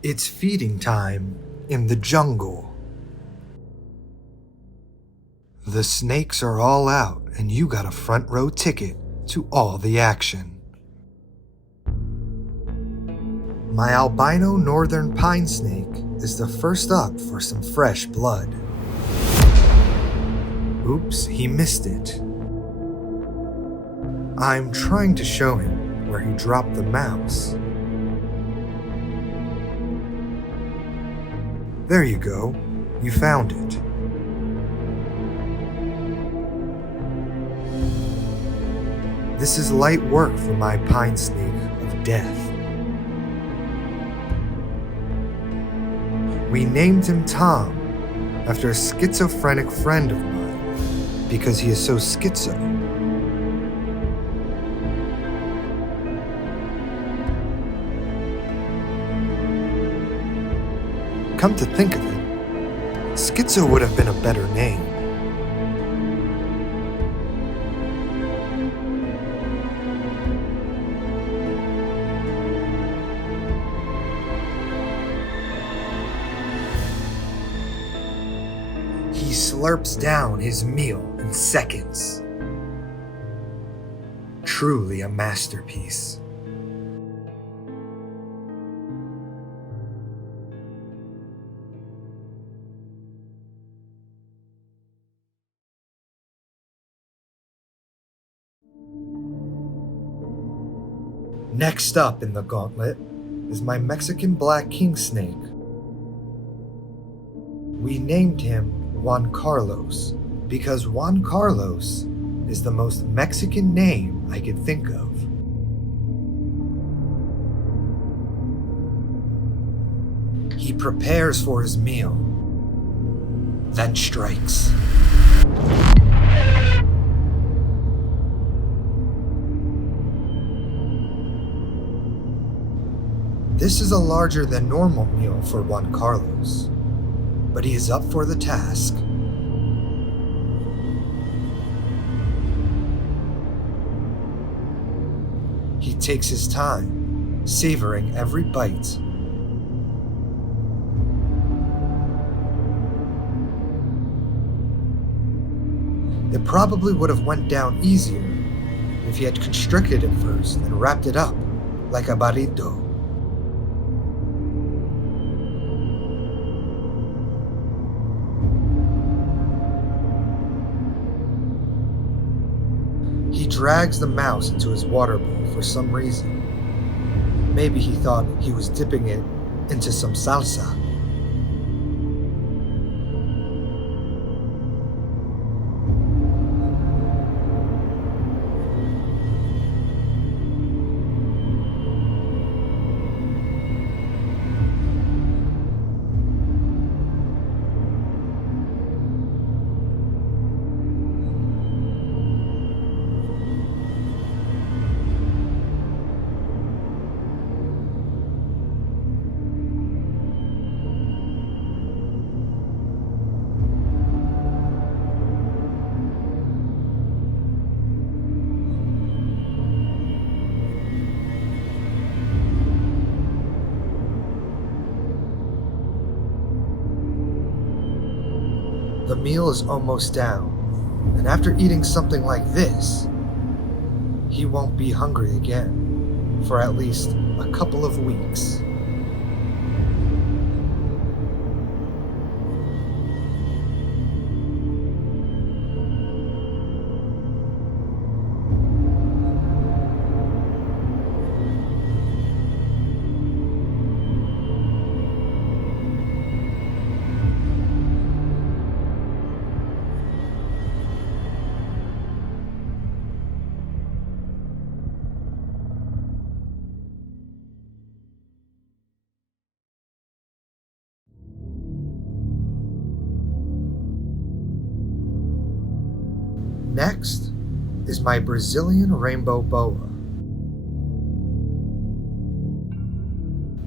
It's feeding time in the jungle. The snakes are all out, and you got a front row ticket to all the action. My albino northern pine snake is the first up for some fresh blood. Oops, he missed it. I'm trying to show him where he dropped the mouse. There you go. You found it. This is light work for my pine snake of death. We named him Tom after a schizophrenic friend of mine because he is so schizo. Come to think of it, schizo would have been a better name. He slurps down his meal in seconds. Truly a masterpiece. Next up in the gauntlet is my Mexican black king snake. We named him Juan Carlos because Juan Carlos is the most Mexican name I could think of. He prepares for his meal, then strikes. This is a larger than normal meal for Juan Carlos, but he is up for the task. He takes his time, savoring every bite. It probably would have went down easier if he had constricted it first and wrapped it up like a burrito. He drags the mouse into his water bowl for some reason. Maybe he thought he was dipping it into some salsa. The meal is almost down, and after eating something like this, he won't be hungry again for at least a couple of weeks. Next is my Brazilian rainbow boa.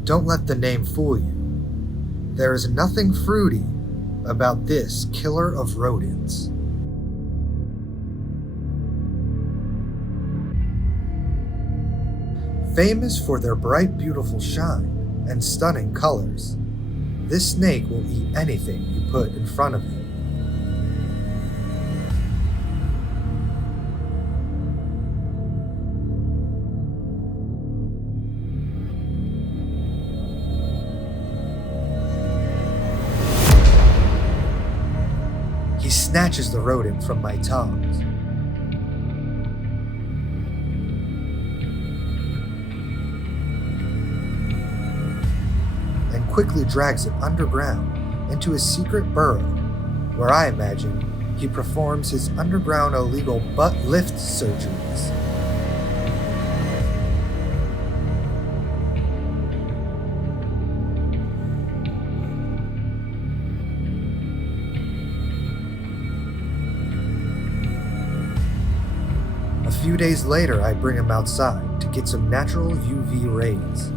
Don't let the name fool you. There is nothing fruity about this killer of rodents. Famous for their bright, beautiful shine, and stunning colors. This snake will eat anything you put in front of it. He snatches the rodent from my tongs. And quickly drags it underground into his secret burrow, where I imagine he performs his underground illegal butt lift surgeries. A few days later, I bring him outside to get some natural UV rays.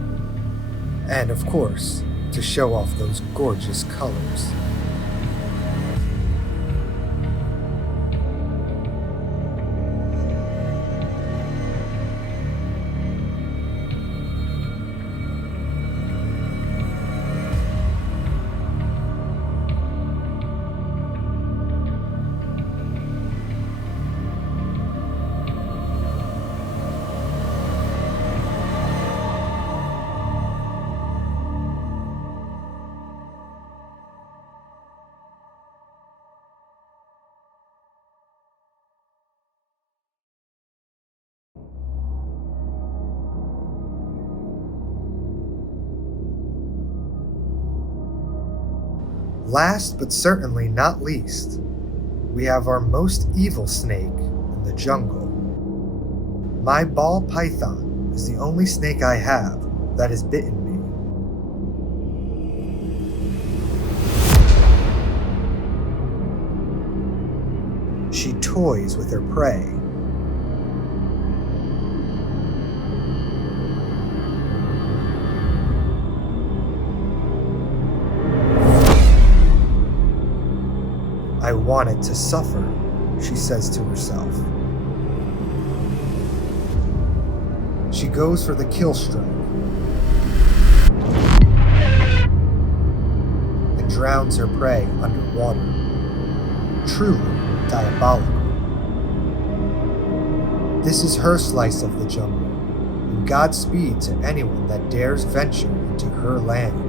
And of course, to show off those gorgeous colors. Last but certainly not least, we have our most evil snake in the jungle. My ball python is the only snake I have that has bitten me. She toys with her prey. I want it to suffer, she says to herself. She goes for the kill stroke and drowns her prey underwater. Truly diabolical. This is her slice of the jungle, and Godspeed to anyone that dares venture into her land.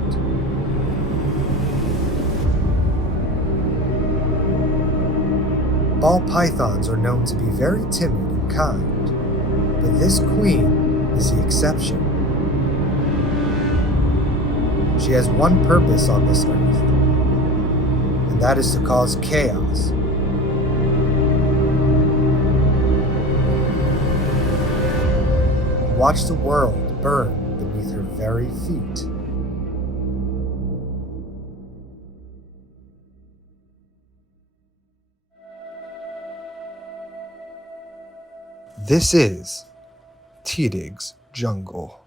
Ball pythons are known to be very timid and kind, but this queen is the exception. She has one purpose on this earth, and that is to cause chaos. Watch the world burn beneath her very feet. This is Tedig's Jungle.